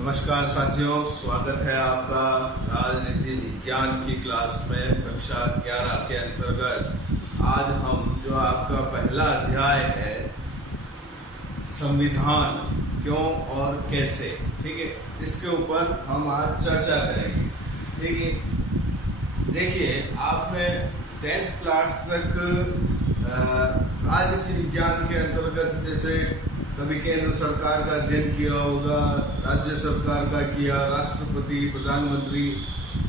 नमस्कार साथियों, स्वागत है आपका राजनीति विज्ञान की क्लास में कक्षा 11 के अंतर्गत। आज हम जो आपका पहला अध्याय है संविधान क्यों और कैसे, ठीक है, इसके ऊपर हम आज चर्चा करेंगे। ठीक है, देखिए आपने 10th क्लास तक राजनीति विज्ञान के अंतर्गत जैसे कभी केंद्र सरकार का अध्ययन किया होगा, राज्य सरकार का किया, राष्ट्रपति, प्रधानमंत्री,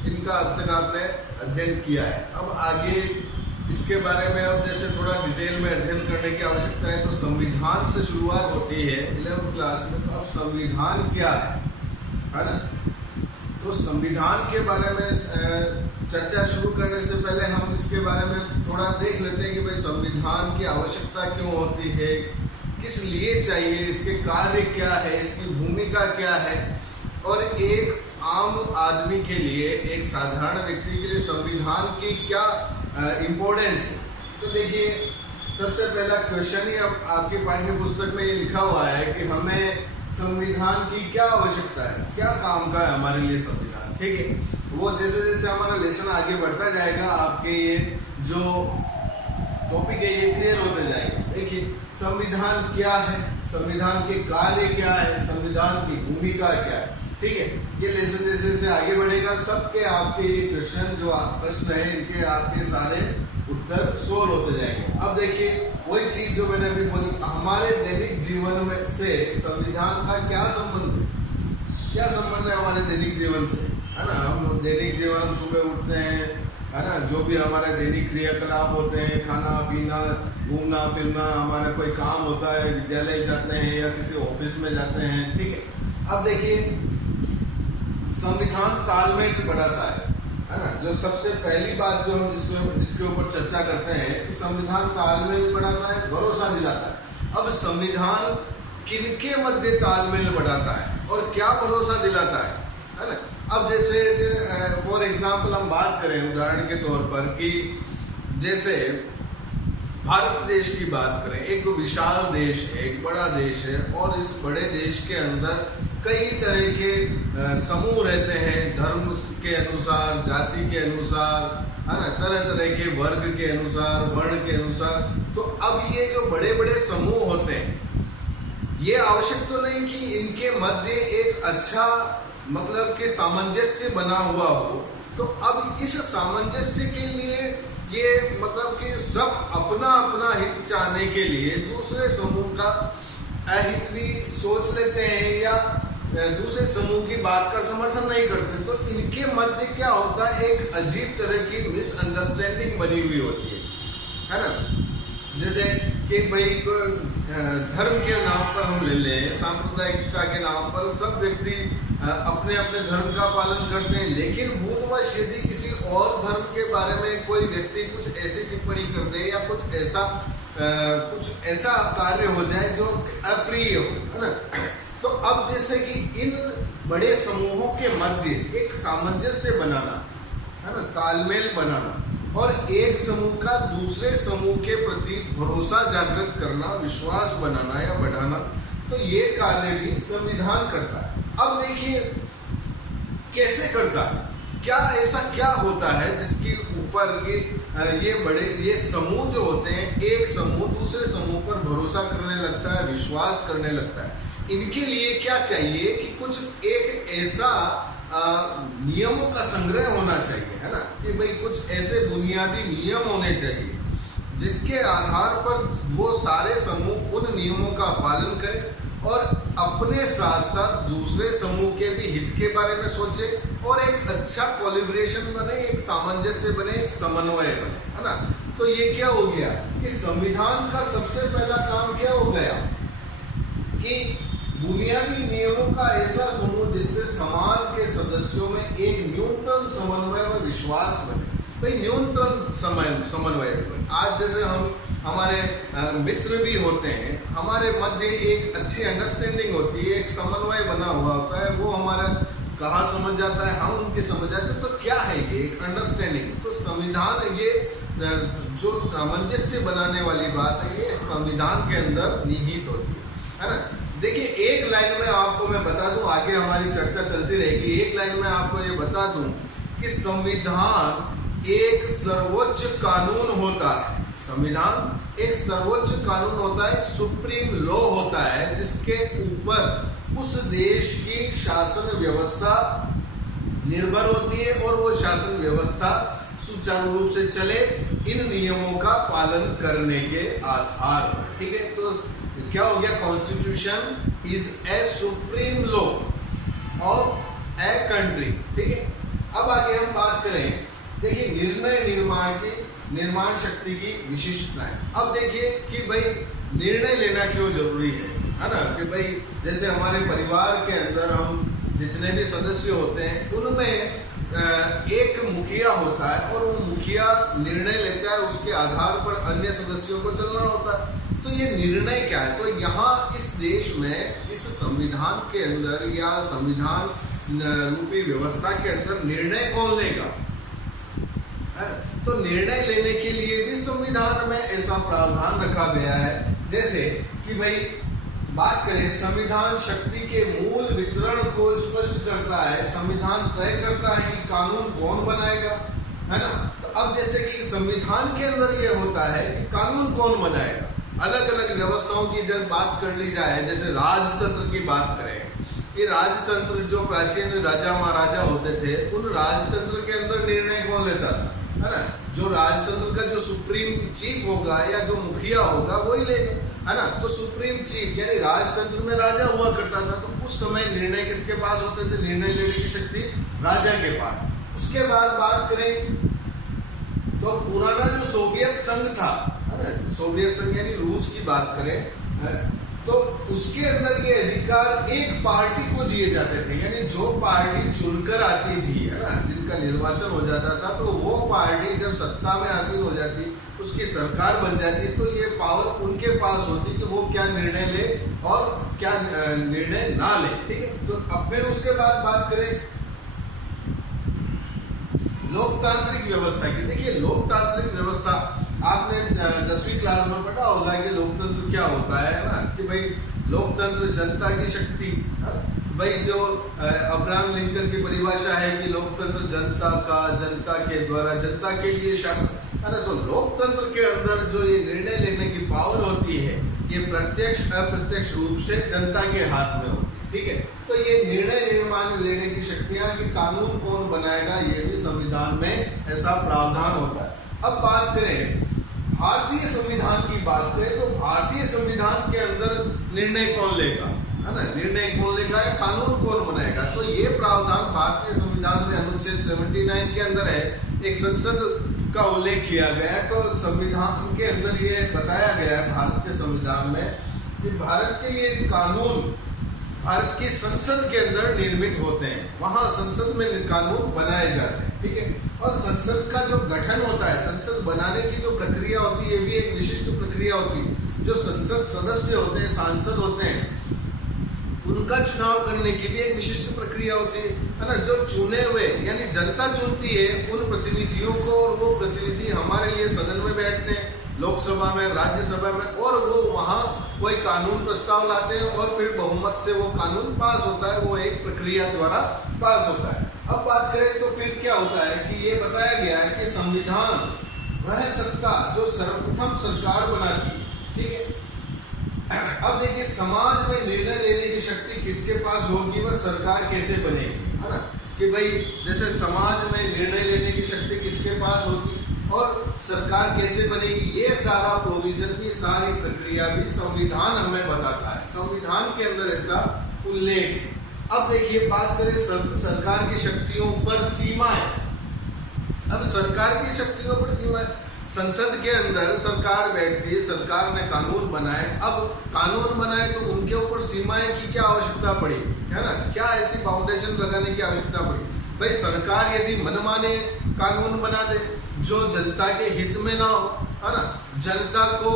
इनका अब तक आपने अध्ययन किया है। अब आगे इसके बारे में अब जैसे थोड़ा डिटेल में अध्ययन करने की आवश्यकता है, तो संविधान से शुरुआत होती है 11th क्लास में। तो अब संविधान क्या है ना? तो संविधान के बारे में चर्चा शुरू करने से पहले हम इसके बारे में थोड़ा देख लेते हैं कि भाई संविधान की आवश्यकता क्यों होती है, किस लिए चाहिए, इसके कार्य क्या है, इसकी भूमिका क्या है, और एक आम आदमी के लिए, एक साधारण व्यक्ति के लिए संविधान की क्या इम्पोर्टेंस है। तो देखिए सबसे पहला क्वेश्चन ही अब आपकी पाठ्य पुस्तक में ये लिखा हुआ है कि हमें संविधान की क्या आवश्यकता है, क्या काम का है हमारे लिए संविधान। ठीक है, वो जैसे जैसे हमारा लेसन आगे बढ़ता जाएगा आपके ये जो टॉपिक है ये क्लियर होते जाएंगे। देखिए संविधान क्या है, संविधान के कार्य क्या है, संविधान की भूमिका क्या है। ठीक है, ये लेसन जैसे जैसे आगे बढ़ेगा सबके आपके ये क्वेश्चन जो प्रश्न है इनके आपके सारे उत्तर सोल्व होते जाएंगे। अब देखिए वही चीज जो मैंने अभी बोली, हमारे दैनिक जीवन में से संविधान का क्या संबंध है, क्या संबंध है हमारे दैनिक जीवन से, है ना? हम दैनिक जीवन सुबह उठते हैं, है ना, जो भी हमारे दैनिक क्रियाकलाप होते हैं, खाना पीना, घूमना फिरना, हमारा कोई काम होता है, विद्यालय जाते हैं या किसी ऑफिस में जाते हैं। ठीक है, अब देखिए संविधान तालमेल बढ़ाता है ना? जो सबसे पहली बात जो हम जिसके ऊपर चर्चा करते हैं कि संविधान तालमेल बढ़ाता है, भरोसा दिलाता है। अब संविधान किनके मध्य तालमेल बढ़ाता है और क्या भरोसा दिलाता है ना? अब जैसे फॉर एग्जाम्पल हम बात करें उदाहरण के तौर पर कि जैसे भारत देश की बात करें, एक विशाल देश है, एक बड़ा देश है, और इस बड़े देश के अंदर कई तरह के समूह रहते हैं, धर्म के अनुसार, जाति के अनुसार, है ना, तरह तरह के वर्ग के अनुसार, वर्ण के अनुसार। तो अब ये जो बड़े बड़े समूह होते हैं, ये आवश्यक तो नहीं कि इनके मध्य एक अच्छा मतलब कि सामंजस्य बना हुआ हो। तो अब इस सामंजस्य के लिए ये मतलब कि सब अपना अपना हित चाहने के लिए दूसरे समूह का अहित भी सोच लेते हैं या दूसरे समूह की बात का समर्थन नहीं करते। तो इनके मध्य क्या होता है, एक अजीब तरह की मिसअंडरस्टैंडिंग बनी हुई होती है ना? जैसे कि भाई धर्म के नाम पर हम ले लें, सांप्रदायिकता के नाम पर सब व्यक्ति अपने अपने धर्म का पालन करते हैं, लेकिन भूलवश यदि किसी और धर्म के बारे में कोई व्यक्ति कुछ ऐसी टिप्पणी कर दे या कुछ ऐसा कार्य हो जाए जो अप्रिय हो, है ना? तो अब जैसे कि इन बड़े समूहों के मध्य एक सामंजस्य बनाना, है ना, तालमेल बनाना, और एक समूह का दूसरे समूह के प्रति भरोसा जागृत करना, विश्वास बनाना या बढ़ाना, तो ये कार्य भी संविधान करता है। अब देखिए कैसे करता है, क्या ऐसा क्या होता है जिसके ऊपर ये समूह जो होते हैं, एक समूह दूसरे समूह पर भरोसा करने लगता है, विश्वास करने लगता है। इनके लिए क्या चाहिए कि कुछ एक ऐसा नियमों का संग्रह होना चाहिए, है ना, कि भाई कुछ ऐसे बुनियादी नियम होने चाहिए जिसके आधार पर वो सारे समूह उन नियमों का पालन करें और अपने साथ साथ दूसरे समूह के भी हित के बारे में सोचे और एक अच्छा कोलिब्रेशन बने, एक सामंजस्य बने, एक समन्वय बने, है ना? तो ये क्या हो गया कि संविधान का सबसे पहला काम क्या हो गया कि बुनियादी नियमों का ऐसा समूह जिससे समाज के सदस्यों में एक न्यूनतम समन्वय व विश्वास बने। भाई न्यूनतम समन्वय, आज जैसे हम हमारे मित्र भी होते हैं, हमारे मध्य एक अच्छी अंडरस्टैंडिंग होती है, एक समन्वय बना हुआ होता है, वो हमारा कहाँ समझ जाता है, हम उनके समझ जाते हैं। तो क्या है ये एक अंडरस्टैंडिंग। तो संविधान ये जो सामंजस्य बनाने वाली बात है ये संविधान के अंदर निहित होती है ना? देखिए एक लाइन में आपको मैं बता दूं, आगे हमारी चर्चा चलती रहेगी, एक लाइन में आपको ये बता दूं कि संविधान एक सर्वोच्च कानून होता है। संविधान एक सर्वोच्च कानून होता है, सुप्रीम लॉ होता है, जिसके ऊपर उस देश की शासन व्यवस्था निर्भर होती है और वो शासन व्यवस्था सुचारू रूप से चले इन नियमों का पालन करने के आधार पर। ठीक है, तो क्या हो गया, constitution is a supreme law of a country. ठीक है, अब आगे हम बात करें, देखिए निर्णय निर्माण शक्ति की विशिष्टताएं। अब देखिए कि भाई निर्णय लेना क्यों जरूरी है ना, कि भाई जैसे हमारे परिवार के अंदर हम जितने भी सदस्य होते हैं उनमें एक मुखिया होता है और वो मुखिया निर्णय लेता है, उसके आधार पर अन्य सदस्यों को चलना होता है। तो ये निर्णय क्या है, तो यहाँ इस देश में इस संविधान के अंदर या संविधान रूपी व्यवस्था के अंदर निर्णय कौन लेगा, तो निर्णय लेने के लिए भी संविधान में ऐसा प्रावधान रखा गया है। जैसे कि भाई बात करें, संविधान शक्ति के मूल वितरण को स्पष्ट करता है, संविधान तय करता है कि कानून कौन बनाएगा, है ना। तो अब जैसे कि संविधान के अंदर ये होता है कि कानून कौन बनाएगा, अलग अलग व्यवस्थाओं की जब बात कर ली जाए, जैसे राजतंत्र की बात करें कि राजतंत्र जो प्राचीन राजा महाराजा होते थे, उन राजतंत्र के अंदर निर्णय कौन लेता था, है ना। जो राजतंत्र का जो सुप्रीम चीफ होगा या जो मुखिया होगा वही लेगा, है ना। तो सुप्रीम चीफ यानी राजतंत्र में राजा हुआ करता था, तो उस समय निर्णय किसके पास होते थे, निर्णय लेने की शक्ति राजा के पास। उसके बाद बात करें तो पुराना जो सोवियत संघ था, है ना, सोवियत संघ यानी रूस की बात करें, तो उसके अंदर ये अधिकार एक पार्टी को दिए जाते थे, यानी जो पार्टी चुनकर आती थी, है ना, जिनका निर्वाचन हो जाता था, तो वो पार्टी जब सत्ता में हासिल हो जाती, उसकी सरकार बन जाती, तो ये पावर उनके पास होती कि वो क्या निर्णय ले और क्या निर्णय ना ले। ठीक है, तो अब फिर उसके बाद बात करें लोकतांत्रिक व्यवस्था की। देखिए लोकतांत्रिक व्यवस्था आपने 10वीं क्लास में पढ़ा होगा कि लोकतंत्र क्या होता है ना, कि भाई लोकतंत्र जनता की शक्ति, भाई जो अब्राहम लिंकन की परिभाषा है कि लोकतंत्र जनता का, जनता के द्वारा, जनता के लिए शासन, है ना। तो लोकतंत्र के अंदर जो ये निर्णय लेने की पावर होती है, ये प्रत्यक्ष अप्रत्यक्ष रूप से जनता के हाथ में होती है। ठीक है, तो ये निर्णय निर्माण लेने की शक्तियां कि कानून कौन बनाएगा, ये भी संविधान में ऐसा प्रावधान होता है। अब बात करें भारतीय संविधान की बात करें, तो भारतीय संविधान के अंदर निर्णय कौन लेगा, है ना, निर्णय कौन लेगा, कानून कौन बनाएगा। तो ये प्रावधान भारतीय संविधान में अनुच्छेद 79 के अंदर है, एक संसद का उल्लेख किया गया है। तो संविधान के अंदर ये बताया गया है भारत के संविधान में कि भारत के ये कानून भारत की संसद के अंदर निर्मित होते हैं, वहां संसद में कानून बनाए जाते हैं। ठीक है, और संसद का जो गठन होता है, संसद बनाने की जो प्रक्रिया होती है, ये भी एक विशिष्ट प्रक्रिया होती है। जो संसद सदस्य होते हैं, सांसद होते हैं, उनका चुनाव करने की भी एक विशिष्ट प्रक्रिया होती है ना। जो चुने हुए यानी जनता चुनती है उन प्रतिनिधियों को, और वो प्रतिनिधि हमारे लिए सदन में बैठते हैं, लोकसभा में, राज्यसभा में, और वो वहाँ कोई कानून प्रस्ताव लाते हैं और फिर बहुमत से वो कानून पास होता है, वो एक प्रक्रिया द्वारा पास होता है। अब बात करें तो फिर क्या होता है कि ये बताया गया है कि संविधान वह सत्ता जो सर्वप्रथम सरकार बनाती है। ठीक है, अब देखिए समाज में निर्णय लेने की शक्ति किसके पास होगी, वह सरकार कैसे बनेगी, है ना। कि भाई जैसे समाज में निर्णय लेने की शक्ति किसके पास होगी और सरकार कैसे बनेगी, ये सारा प्रोविजन की सारी प्रक्रिया भी संविधान हमें बताता है, संविधान के अंदर ऐसा उल्लेख। अब देखिए बात करें सरकार की शक्तियों पर सीमाएं। अब सरकार की शक्तियों पर सीमाएं, संसद के अंदर सरकार बैठती है, सरकार ने कानून बनाए, अब कानून बनाए तो उनके ऊपर सीमाएं की क्या आवश्यकता पड़ी, है ना, क्या ऐसी बाउंडेशन लगाने की आवश्यकता पड़ी। भाई सरकार यदि मनमाने कानून बना दे जो जनता के हित में ना हो, है ना, जनता को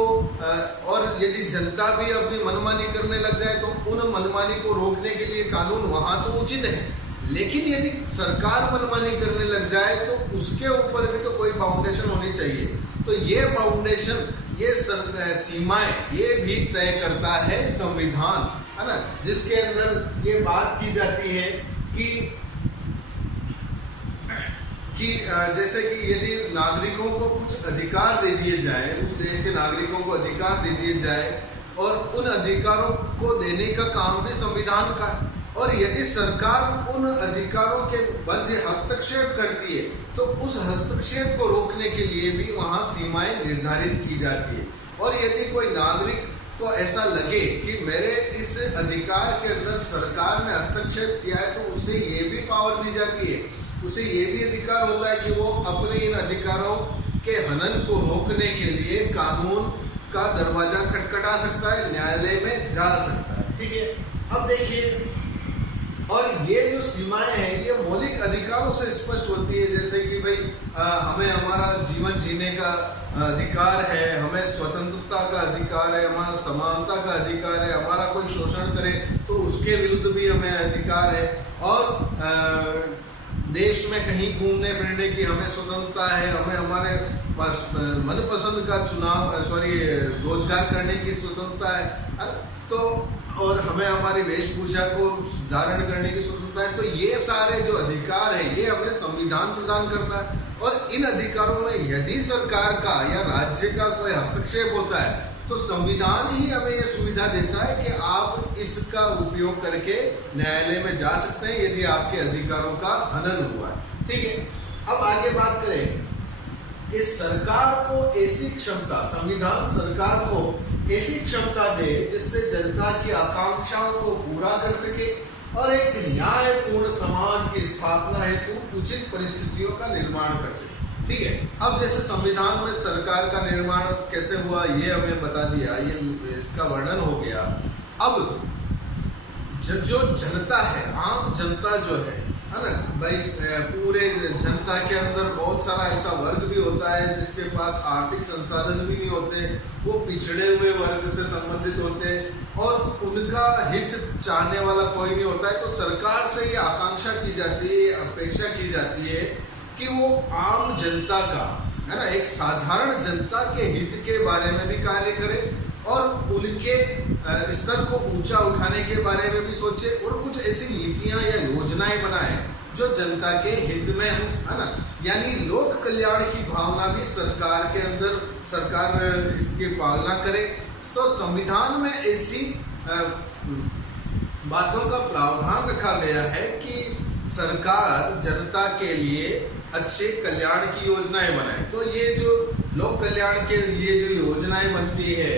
और यदि जनता भी अपनी मनमानी करने लग जाए तो उन मनमानी को रोकने के लिए कानून वहां तो उचित है, लेकिन यदि सरकार मनमानी करने लग जाए तो उसके ऊपर भी तो कोई बाउंडेशन होनी चाहिए। तो ये बाउंडेशन ये सीमाएं ये भी तय करता है संविधान, है ना, जिसके अंदर ये बात की जाती है कि जैसे कि यदि नागरिकों को कुछ अधिकार दे दिए जाए, उस देश के नागरिकों को अधिकार दे दिए जाए और उन अधिकारों को देने का काम भी संविधान का है, और यदि सरकार उन अधिकारों के मध्य हस्तक्षेप करती है तो उस हस्तक्षेप को रोकने के लिए भी वहाँ सीमाएं निर्धारित की जाती है। और यदि कोई नागरिक को ऐसा लगे कि मेरे इस अधिकार के अंदर सरकार ने हस्तक्षेप किया है, तो उसे ये भी पावर दी जाती है, उसे ये भी अधिकार होता है कि वो अपने इन अधिकारों के हनन को रोकने के लिए कानून का दरवाजा खटखटा सकता है, न्यायालय में जा सकता है। ठीक है, अब देखिए, और ये जो सीमाएं हैं ये मौलिक अधिकारों से स्पष्ट होती है, जैसे कि भाई हमें हमारा जीवन जीने का अधिकार है, हमें स्वतंत्रता का अधिकार है, हमारा समानता का अधिकार है, हमारा कोई शोषण करे तो उसके विरुद्ध भी हमें अधिकार है, और देश में कहीं घूमने फिरने की हमें स्वतंत्रता है, हमें हमारे मनपसंद का रोजगार करने की स्वतंत्रता है, तो और हमें हमारी वेशभूषा को धारण करने की स्वतंत्रता है। तो ये सारे जो अधिकार है ये हमें संविधान प्रदान करता है, और इन अधिकारों में यदि सरकार का या राज्य का कोई हस्तक्षेप होता है तो संविधान ही हमें ये सुविधा देता है कि आप इसका उपयोग करके न्यायालय में जा सकते हैं यदि आपके अधिकारों का हनन हुआ है। ठीक है, अब आगे बात करें कि सरकार को ऐसी क्षमता, संविधान सरकार को ऐसी क्षमता दे जिससे जनता की आकांक्षाओं को पूरा कर सके और एक न्यायपूर्ण समाज की स्थापना हेतु उचित परिस्थितियों का निर्माण कर सके। ठीक है, अब जैसे संविधान में सरकार का निर्माण कैसे हुआ ये हमें बता दिया, ये इसका वर्णन हो गया। अब जो जनता है, आम जनता जो है ना भाई, पूरे जनता के अंदर बहुत सारा ऐसा वर्ग भी होता है जिसके पास आर्थिक संसाधन भी नहीं होते, वो पिछड़े हुए वर्ग से संबंधित होते हैं और उनका हित चाहने वाला कोई नहीं होता है। तो सरकार से ये आकांक्षा की जाती है, अपेक्षा की जाती है कि वो आम जनता का, है ना, एक साधारण जनता के हित के बारे में भी कार्य करे और उनके स्तर को ऊंचा उठाने के बारे में भी सोचे और कुछ ऐसी नीतियां या योजनाएं बनाए जो जनता के हित में हो, है ना, यानी लोक कल्याण की भावना भी सरकार के अंदर, सरकार इसकी पालना करे। तो संविधान में ऐसी बातों का प्रावधान रखा गया है कि सरकार जनता के लिए अच्छे कल्याण की योजनाएं बनाए। तो ये जो लोक कल्याण के लिए जो योजनाएं बनती है,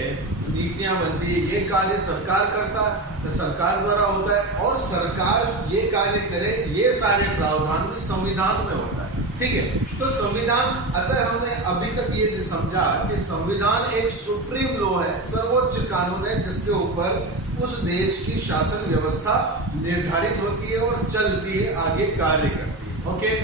नीतियां बनती है, ये कार्य सरकार करता है, सरकार द्वारा होता है, और सरकार ये कार्य करे, ये सारे प्रावधान भी संविधान में होता है। ठीक है, तो संविधान, अतः हमने अभी तक ये समझा कि संविधान एक सुप्रीम लॉ है, सर्वोच्च कानून है जिसके ऊपर उस देश की शासन व्यवस्था निर्धारित होती है और चलती है, आगे कार्य करती है। ओके,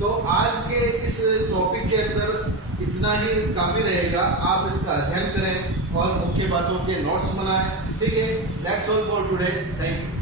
तो आज के इस टॉपिक के अंदर इतना ही काफी रहेगा। आप इसका अध्ययन करें और मुख्य बातों के नोट्स बनाएं। ठीक है, that's all for today, thank you.